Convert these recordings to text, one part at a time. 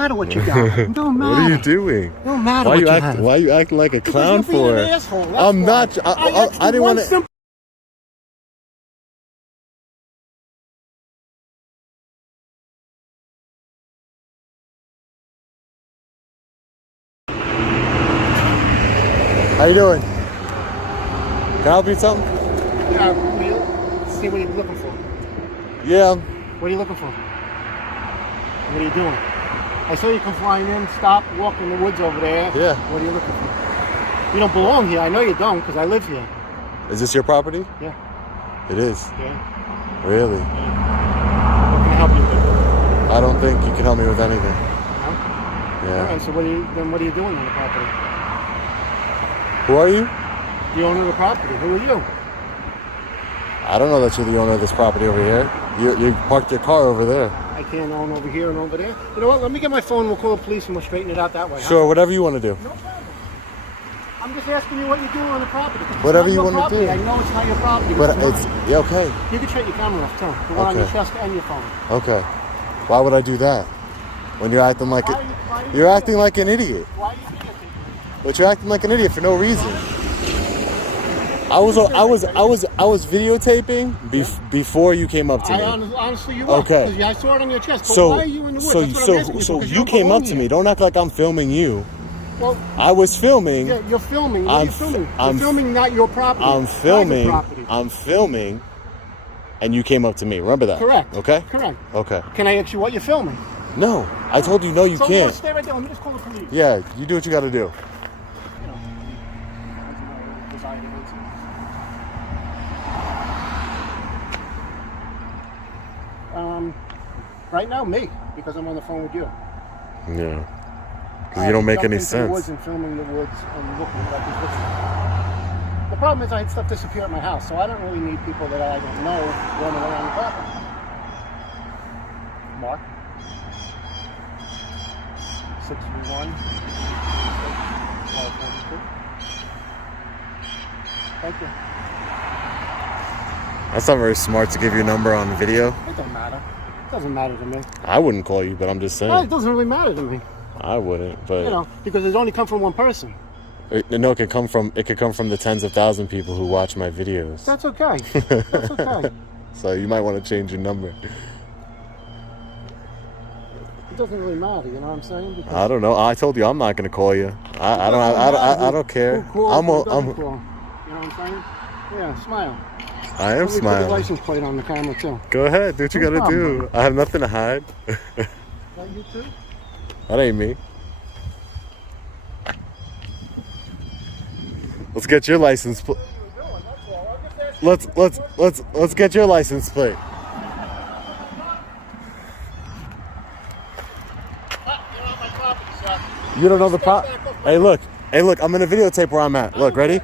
matter what you got. It don't matter. What are you doing? It don't matter what you have. Why are you acting like a clown because you're for? being an asshole. That's I'm why. not. I didn't want to. How you doing? Can I help you with something? Yeah, see what you're looking for. Yeah. What are you looking for? What are you doing? I saw you come flying in, stop, walk in the woods over there. Yeah. What are you looking for? You don't belong here. I know you don't because I live here. Is this your property? Yeah. It is. Yeah. Really? What can I help you with? I don't think you can help me with anything. No? Yeah. All right, so what are you doing on the property? Who are you? The owner of the property. Who are you? I don't know that you're the owner of this property over here. You parked your car over there. I can't own over here and over there. You know what? Let me get my phone. We'll call the police and we'll straighten it out that way. Sure, whatever you want to do. No problem. I'm just asking you what you're doing on the property. Whatever you want to do. I know it's not your property. But it's yeah, okay. You can shut your camera off too. The one on your chest and your phone. Okay. Why would I do that? When you're acting like you're acting like an idiot. Why are you doing it? But you're acting like an idiot for no reason. I was videotaping before you came up to me. Honestly, you were. Okay. I saw it on your chest. But So why are you in the woods? so you came up to me. Don't act like I'm filming you. Well, I was filming. Yeah, you're filming. What are you filming? You're filming not your property. I'm filming. Property. I'm filming. And you came up to me. Remember that? Correct. Okay? Correct. Okay. Can I ask you what you're filming? No. I told you no, you can't. Stay right there. Let me just call the police. Yeah, you do what you got to do. Right now, me, because I'm on the phone with you. Yeah. Because you don't make any sense. The woods and filming the woods and looking like this. The problem is I had stuff disappear at my house, so I don't really need people that I don't know roaming around the property. Mark. 631. Thank you. That's not very smart to give your number on video. It don't matter. It doesn't matter to me. I wouldn't call you, but I'm just saying. Well, it doesn't really matter to me. I wouldn't, but you know, because it's only come from one person. No, it could come from the tens of thousands of people who watch my videos. That's okay. That's okay. So you might want to change your number. It doesn't really matter, you know what I'm saying? Because I don't know. I told you I'm not going to call you. I don't care. Who calls, who doesn't call? You know what I'm saying? Yeah, smile. I am smiling. Put the license plate on the camera too. Go ahead, do what you gotta do. I have nothing to hide. That you too? That ain't me. Let's get your license plate. Let's get your license plate. You don't know the Hey, look, I'm in a videotape where I'm at. Look, ready?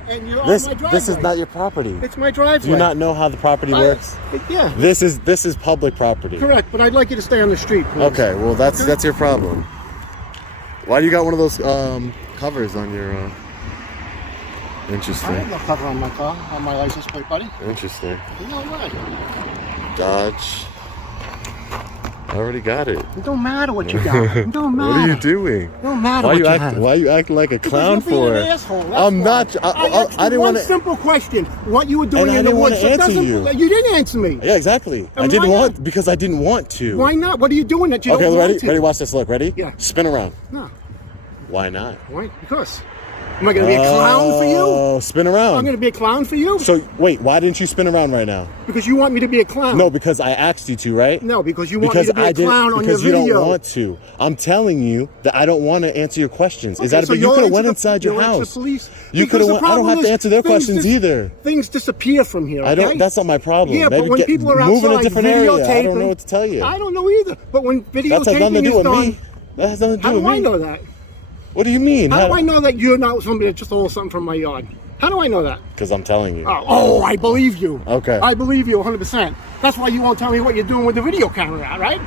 This is not your property. It's my driveway. Do you not know how the property works? Yeah. This is public property. Correct, but I'd like you to stay on the street, please. Okay, well that's your problem. Why do you got one of those covers on your Interesting. I have no cover on my car, on my license plate, buddy. Interesting. No way. Dodge. I already got it. It don't matter what you got. It don't matter. What are you doing? It don't matter what you have. Why are you acting like a clown because you're being for? An asshole. That's I'm why. not. I didn't want to. Simple question: what you were doing and in the woods? I didn't want to answer you. You didn't answer me. Yeah, exactly. And I didn't why want not? because I didn't want to. Why not? What are you doing that you don't want ready? to? Ready? Watch this. Look, ready? Yeah. Spin around. No. Why not? Why? Because. Am I going to be a clown for you? Oh, spin around. I'm going to be a clown for you? So, wait, why didn't you spin around right now? Because you want me to be a clown. No, because I asked you to, right? No, because you want me to be a clown on your video. Because you don't want to. I'm telling you that I don't want to answer your questions. Okay, Is that so you could have went inside your house. The police. You could have. I don't have to answer their questions either. Things disappear from here. Okay? I don't. That's not my problem. Yeah, Maybe but when people are move in a outside different area. I videotaping, don't know what to tell you. I don't know either. But when videotaping That has nothing to do is with done, me. That has nothing to do with me. How do I know that? What do you mean? How do I know that you're not somebody that just stole something from my yard? How do I know that? Because I'm telling you. Oh, I believe you. Okay. I believe you 100%. That's why you won't tell me what you're doing with the video camera, right?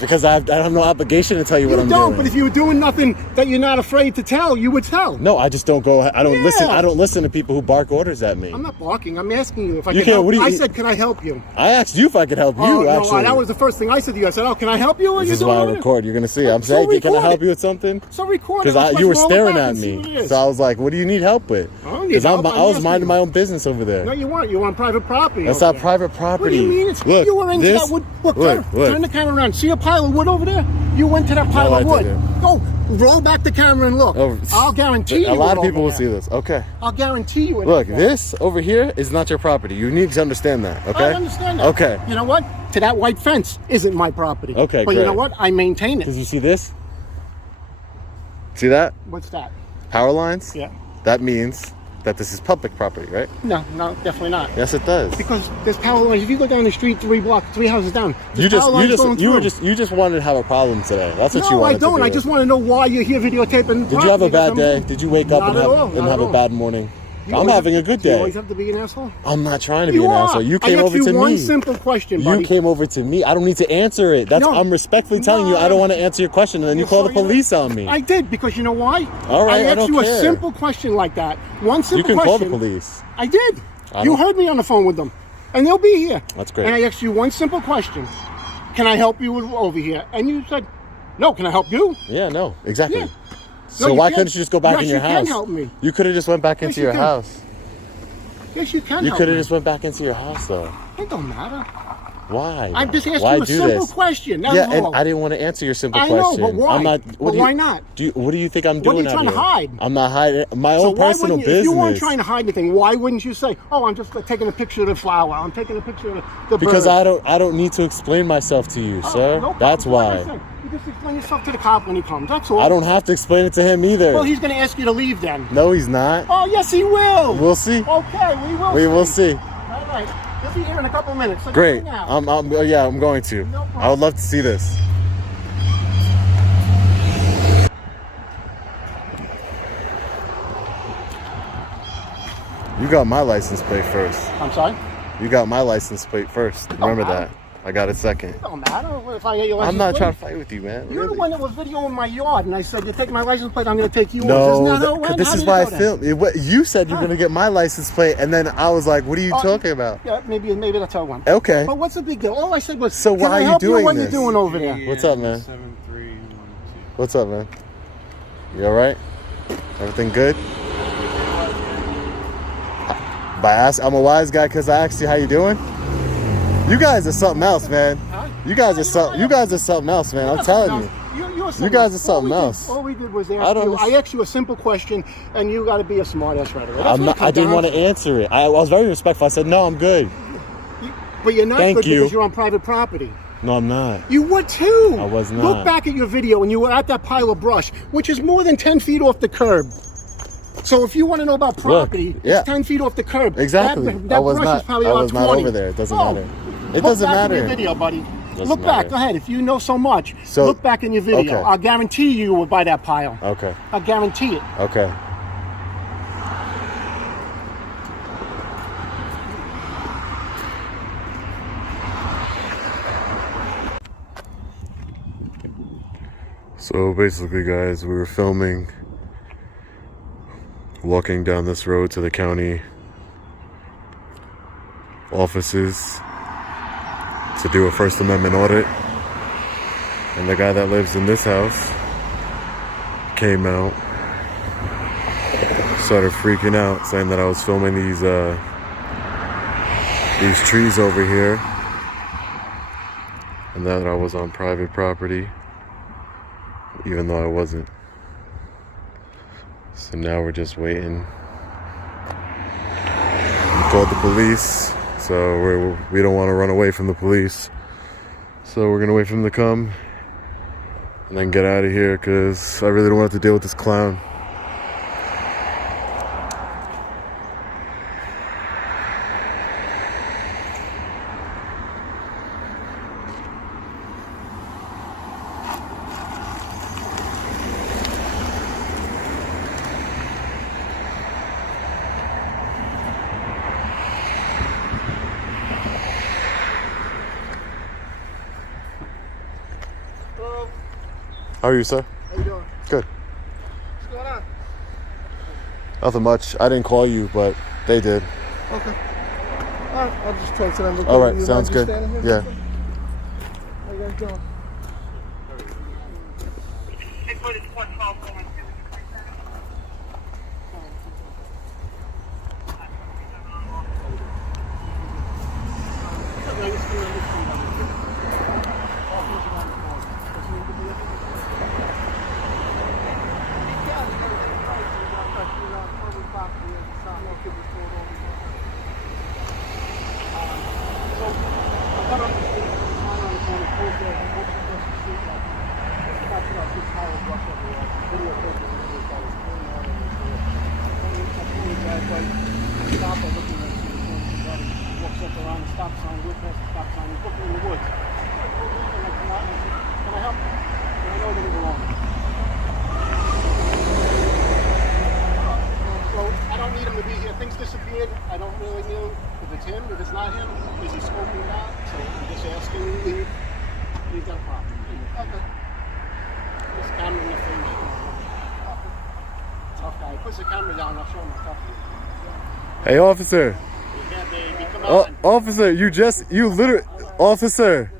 Because I have no obligation to tell you what I'm doing. But if you were doing nothing that you're not afraid to tell, you would tell. No, I just don't go. I don't listen. I don't listen to people who bark orders at me. I'm not barking. I'm asking you if I can help. I said, can I help you? I asked you if I could help you. Actually, no, that was the first thing I said to you. I said, can I help you? This is why I record. You're gonna see. I'm saying, can I help you with something? So record. Because you were staring at me. So I was like, what do you need help with? Because I was minding my own business over there. No, you weren't. You were on private property. That's not private property. What do you mean? Look, you were into that wood. Look, turn the camera around. See a pile of wood over there? You went to that pile of wood. Go, roll back the camera and look. I'll guarantee you. A lot of people will see this. Okay. I'll guarantee you. Look, this over here is not your property. You need to understand that. Okay. I understand that. Okay. You know what? To that white fence isn't my property. Okay. But you know what? I maintain it. Because you see this? See that? What's that? Power lines? Yeah. That means that this is public property, right? No, definitely not. Yes, it does. Because there's power lines. If you go down the street 3 houses down, you just wanted to have a problem today. That's what you wanted to do. No, I don't. I just want to know why you're here videotaping. Did you have a bad day? Did you wake up and have a bad morning? I'm having a good day. You always have to be an asshole? I'm not trying to be an asshole. You came over to me. one simple question, buddy. You came over to me. I don't need to answer it. I'm respectfully telling you I don't want to answer your question, and then you call the police on me. I did, because you know why? All right, I asked you a simple question like that. One simple question. You can call the police. I did. You heard me on the phone with them, and they'll be here. That's great. And I asked you one simple question. Can I help you over here? And you said, no. Can I help you? Yeah, no, exactly. Yeah. So why couldn't you just go back in your house? You can help me. You could have just went back into your house. Yes, you can. You could have just went back into your house, though. It don't matter. Why? I'm just asking you a simple question. Yeah, and I didn't want to answer your simple question. I know, but why? I'm not. Why not? What do you think I'm doing? What are you trying to hide? I'm not hiding my own personal business. If you weren't trying to hide anything, why wouldn't you say, "Oh, I'm just taking a picture of the flower. I'm taking a picture of the bird"? Because I don't need to explain myself to you, sir. No, that's why. You just explain yourself to the cop when he comes. That's all. I don't have to explain it to him either. Well, he's going to ask you to leave then. No, he's not. Oh, yes, he will. We'll see. Okay, we will. We will see. All right. He'll be here in a couple of minutes. So great. I'm going to. No problem. I would love to see this. You got my license plate first. I'm sorry? You got my license plate first. Remember that. I got it second. It don't matter if I get your license plate. I'm not trying to fight with you, man. You're the one that was videoing my yard, and I said, you take my license plate, I'm going to take you. No, this is why I filmed. You said you're going to get my license plate, and then I was like, what are you talking about? Yeah, maybe that's how it went. Okay. But what's the big deal? All I said was, so why are you doing what this? You're doing over there? What's up, man? What's up, man? You all right? Everything good? I'm a wise guy because I asked you how you doing. You guys are something else, man. You guys are something else, man. I'm telling you. You guys are something else. All we did was I asked you a simple question, and you got to be a smart ass right away. I didn't want to answer it. I was very respectful. I said, no, I'm good. But you're not good because you're on private property. No, I'm not. You were too. I was not. Look back at your video, and you were at that pile of brush, which is more than 10 feet off the curb. So if you want to know about property, it's 10 feet off the curb. Exactly. That brush is probably I about was 20. Not over there. It doesn't matter. It doesn't matter. Look back in your video, buddy. Look back. Go ahead. If you know so much, look back in your video. Okay. I'll guarantee you will buy that pile. Okay. I'll guarantee it. Okay. So basically, guys, we were filming, walking down this road to the county offices to do a First Amendment audit, and the guy that lives in this house came out, started freaking out, saying that I was filming these trees over here and that I was on private property, even though I wasn't. So now we're just waiting. We called the police, so we don't want to run away from the police. So we're gonna wait for them to come and then get out of here, because I really don't want to deal with this clown. How are you, sir? How you doing? Good. What's going on? Nothing much. I didn't call you, but they did. Okay. All right, I'll just talk to them. All right, sounds good. Yeah. How you guys doing? Things disappeared. I don't really know if it's him, if it's not him. Is he scoping it out? So I'm just asking you, leave. He's got a problem. Okay. This camera in the face. Tough guy. He puts the camera down, I'll show him how tough he is. Hey, officer. Yeah, baby, come on. Officer,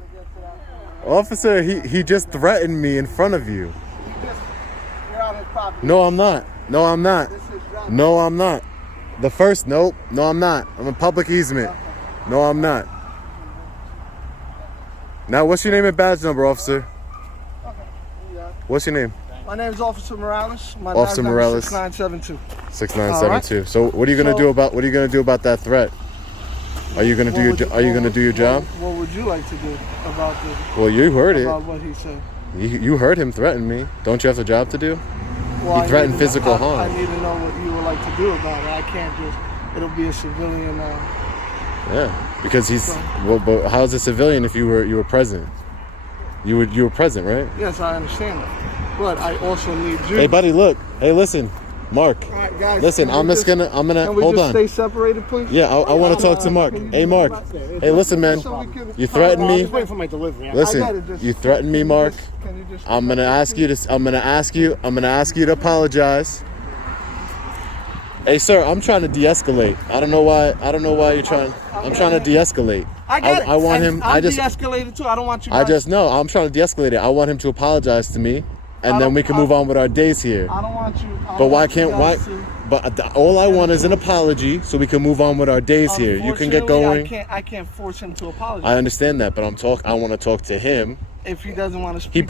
Officer, he just threatened me in front of you. You're on his property. No, I'm not. No, I'm not. No, I'm not. No, I'm not. I'm a public easement. No, I'm not. Now, what's your name and badge number, officer? What's your name? My name is Officer Morales. My Officer Morales. 6972. 6972. So, what are you gonna do about that threat? Are you gonna do your job? What would you like to do about this? Well, you heard it. About what he said. You heard him threaten me. Don't you have a job to do? Well, He threatened physical harm. I need to know what you would like to do about it. I can't just. It'll be a civilian. Yeah, because he's. Well, but how's a civilian if you were present? You were present, right? Yes, I understand that. But I also need you. Hey, buddy, look. Hey, listen, Mark. All right, guys. Listen, I'm gonna. Can we Hold just on. stay separated, please? Yeah, I want to talk to Mark. Hey, Mark. Hey, listen, man. You threatened me. I'm just waiting for my delivery. Listen, you threatened me, Mark. I'm gonna ask you to apologize. Hey, sir, I'm trying to de-escalate. I don't know why you're trying. I'm trying to de-escalate. I get it. I want him. I'm de-escalated too. I don't want you. I'm trying to de-escalate it. I want him to apologize to me, and then we can move on with our days here. I don't want you. But why can't why? But all I want is an apology, so we can move on with our days here. You can get going. I can't force him to apologize. I understand that, but I want to talk to him. If he doesn't want to speak, he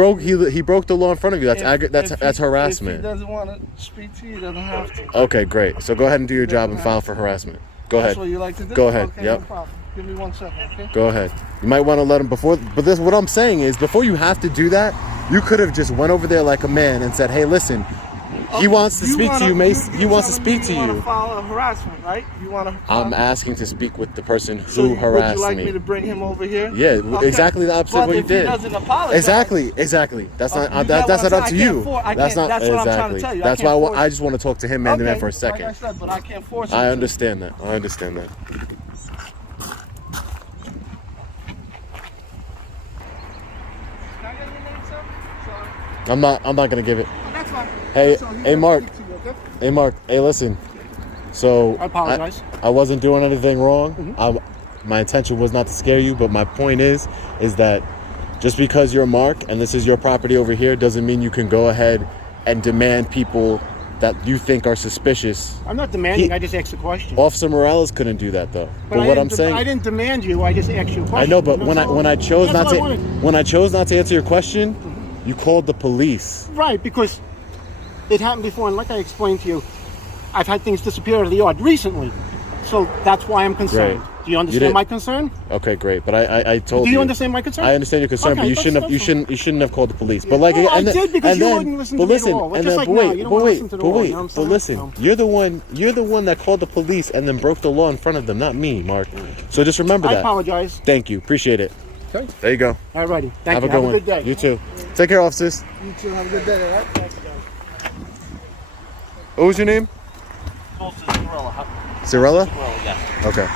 broke the law in front of you. That's harassment. If he doesn't want to speak to you, he doesn't have to. Okay, great. So go ahead and do your job and file for harassment. Go ahead. That's what you like to do? Go ahead. Okay, Yep. No problem. Give me 1 second, okay? Go ahead. You might want to let him before. But what I'm saying is, before you have to do that, you could have just went over there like a man and said, "Hey, listen, he wants to speak to you, Mace. He wants to speak to you." You want to file a harassment, right? You want to. I'm asking to speak with the person who harassed me. Would you like me to bring him over here? Yeah, okay. Exactly the opposite of what you did. But if he doesn't apologize. Exactly. That's not up to you. That's not exactly. What I'm trying to tell you. That's why I just want to talk to him man to man for a second. Like I said, but I can't force him. I understand that. I understand that. I'm not gonna give it. That's fine. Hey, Mark. Hey, Mark. Hey, listen. So I apologize. I wasn't doing anything wrong. Mm-hmm. My intention was not to scare you, but my point is that just because you're Mark and this is your property over here doesn't mean you can go ahead and demand people that you think are suspicious. I'm not demanding. I just asked a question. Officer Morales couldn't do that though. But what I'm saying, I didn't demand you. I just asked you a question. I know, but when I chose not to answer your question. Mm-hmm. You called the police. Right, because it happened before, and like I explained to you, I've had things disappear out of the yard recently. So that's why I'm concerned. Great. Do you understand my concern? Okay, great. But I told you. Do you understand my concern? I understand your concern, but you shouldn't have called the police. But like, I did because you wouldn't listen to me at all. But listen, you're the one that called the police and then broke the law in front of them, not me, Mark. So just remember that. I apologize. Thank you. Appreciate it. Okay. There you go. All righty. Have a good day. You too. Take care, officers. You too. Have a good day. All right? What was your name? Cirella. Cirella? Cirella, yes. Okay.